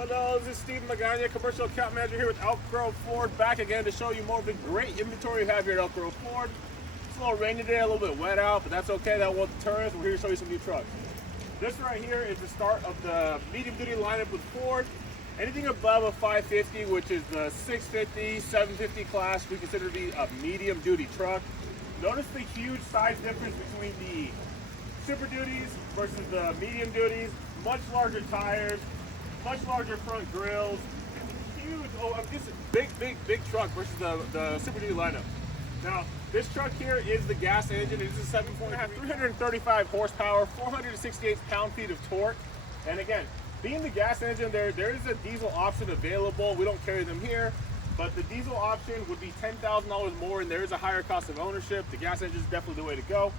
Hello, this is Steven Magana, Commercial Account Manager here with Elk Grove Ford, back again to show you more of the great inventory we have here at Elk Grove Ford. It's a little rainy today, a little bit wet out, but that's okay, that won't deter us. We're here to show you some new trucks. This right here is the start of the medium duty lineup with Ford. Anything above a 550, which is the 650, 750 class, we consider to be a medium duty truck. Notice the huge size difference between the Super Duties versus the medium duties. Much larger tires, much larger front grills, huge, just a big truck versus the Super Duty lineup. Now, this truck here is the gas engine. It is a 7.5, 335 horsepower, 468 pound-feet of torque. And again, being the gas engine, there is a diesel option available. We don't carry them here, but the diesel option would be $10,000 more, and there is a higher cost of ownership. The gas engine is definitely the way to go.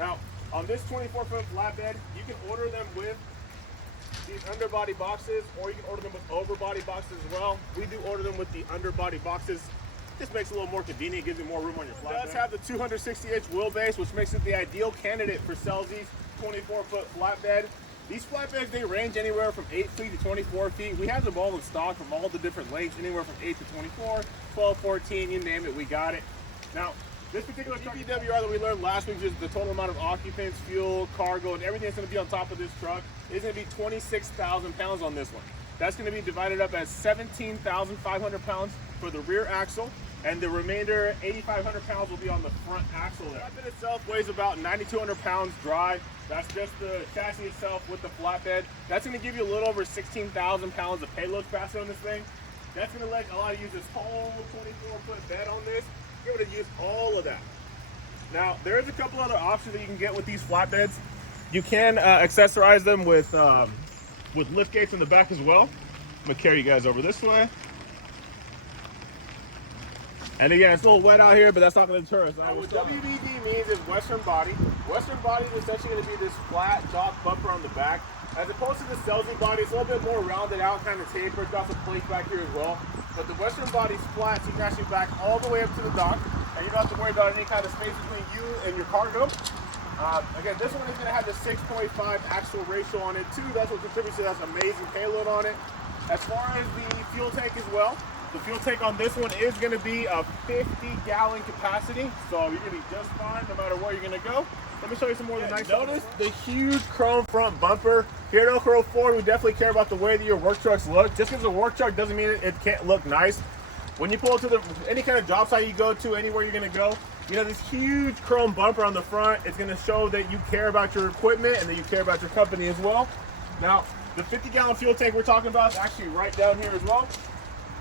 Now, on this 24-foot flatbed, you can order them with these underbody boxes, or you can order them with overbody boxes as well. We do order them with the underbody boxes. This makes it a little more convenient, gives you more room on your flatbed. It does have the 260-inch wheelbase, which makes it the ideal candidate for Scelzi's 24-foot flatbed. These flatbeds, they range anywhere from 8 feet to 24 feet. We have them all in stock from all the different lengths, anywhere from 8 to 24, 12, 14, you name it, we got it. Now, this particular DVWR that we learned last week, just the total amount of occupants, fuel, cargo, and everything that's going to be on top of this truck is going to be 26,000 pounds on this one. That's going to be divided up as 17,500 pounds for the rear axle, and the remainder, 8,500 pounds, will be on the front axle there. The flatbed itself weighs about 9,200 pounds dry. That's just the chassis itself with the flatbed. That's going to give you a little over 16,000 pounds of payload capacity on this thing. That's going to let allow you to use this whole 24-foot bed on this. You're able to use all of that. Now, there's a couple other options that you can get with these flatbeds. You can accessorize them with lift gates in the back as well. I'm gonna carry you guys over this way. And again, it's a little wet out here, but that's not gonna deter us. What WBD means is Western body. Western body is essentially gonna be this flat dock bumper on the back. As opposed to the Scelzi body, it's a little bit more rounded out, kind of tapered. It's got some plates back here as well. But the Western body's flat, so you can actually back all the way up to the dock, and you don't have to worry about any kind of space between you and your cargo. Again, this one is going to have the 6.5 axle ratio on it too. That's what contributes to that amazing payload on it. As far as the fuel tank as well, the fuel tank on this one is going to be a 50-gallon capacity, so you're going to be just fine no matter where you're going to go. Let me show you some more of the nice. Notice the huge chrome front bumper. Here at Elk Grove Ford, we definitely care about the way that your work trucks look. Just because a work truck doesn't mean it can't look nice. When you pull to any kind of job site you go to, anywhere you're going to go, you know, this huge chrome bumper on the front is going to show that you care about your equipment and that you care about your company as well. Now, the 50-gallon fuel tank we're talking about is actually right down here as well.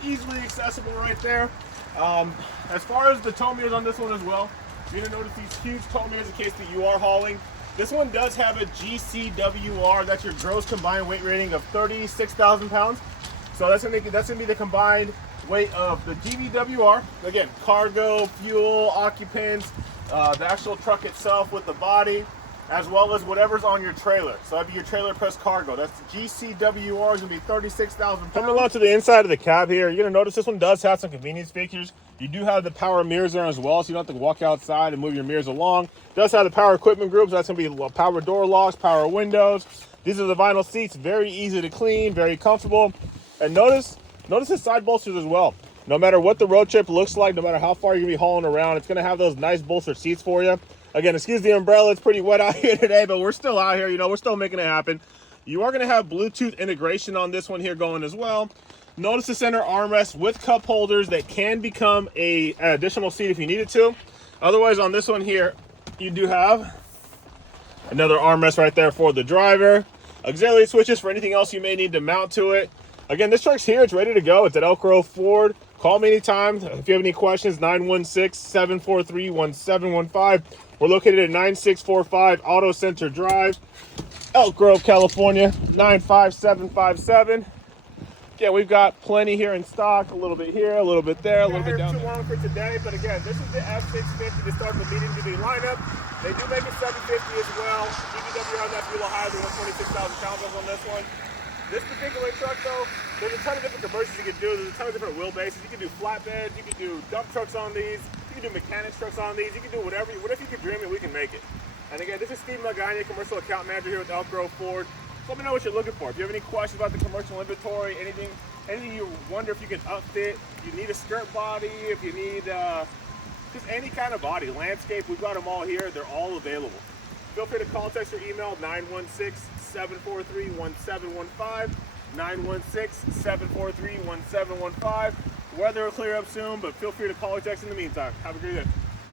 Easily accessible right there. As far as the tow mirrors on this one as well, you're going to notice these huge tow mirrors in case that you are hauling. This one does have a GCWR, that's your gross combined weight rating of 36,000 pounds. So that's going to be the combined weight of the DVWR. Again, cargo, fuel, occupants, the actual truck itself with the body, as well as whatever's on your trailer. So that'd be your trailer plus cargo. That's the GCWR, is going to be 36,000 pounds. Coming along to the inside of the cab here, you're going to notice this one does have some convenience features. You do have the power mirrors there as well, so you don't have to walk outside and move your mirrors along. It does have the power equipment groups. That's going to be power door locks, power windows. These are the vinyl seats, very easy to clean, very comfortable. And notice the side bolsters as well. No matter what the road trip looks like, no matter how far you're going to be hauling around, it's going to have those nice bolster seats for you. Again, excuse the umbrella, it's pretty wet out here today, but we're still out here, you know, we're still making it happen. You are going to have Bluetooth integration on this one here going as well. Notice the center armrest with cup holders that can become an additional seat if you needed to. Otherwise, on this one here, you do have another armrest right there for the driver. Auxiliary switches for anything else you may need to mount to it. Again, this truck's here. It's ready to go. It's at Elk Grove Ford. Call me anytime. If you have any questions, 916-743-1715. We're located at 9645 Auto Center Drive, Elk Grove, California, 95757. Yeah, we've got plenty here in stock. A little bit here, a little bit there, a little bit down there. Too long for today, but again, this is the F-650 to start the medium duty lineup. They do make a 750 as well. DVW has that a little higher than 126,000 pounds on this one. This particular truck, though, there's a ton of different conversions you can do. There's a ton of different wheelbases. You can do flatbeds. You can do dump trucks on these. You can do mechanics trucks on these. You can do whatever you can dream it, we can make it. And again, this is Steven Magana, Commercial Account Manager here with Elk Grove Ford. Let me know what you're looking for. If you have any questions about the commercial inventory, anything you wonder if you can upfit, you need a skirt body, if you need just any kind of body, landscape, we've got them all here. They're all available. Feel free to call, text, or email 916-743-1715, 916-743-1715. Weather will clear up soon, but feel free to call or text in the meantime. Have a great day.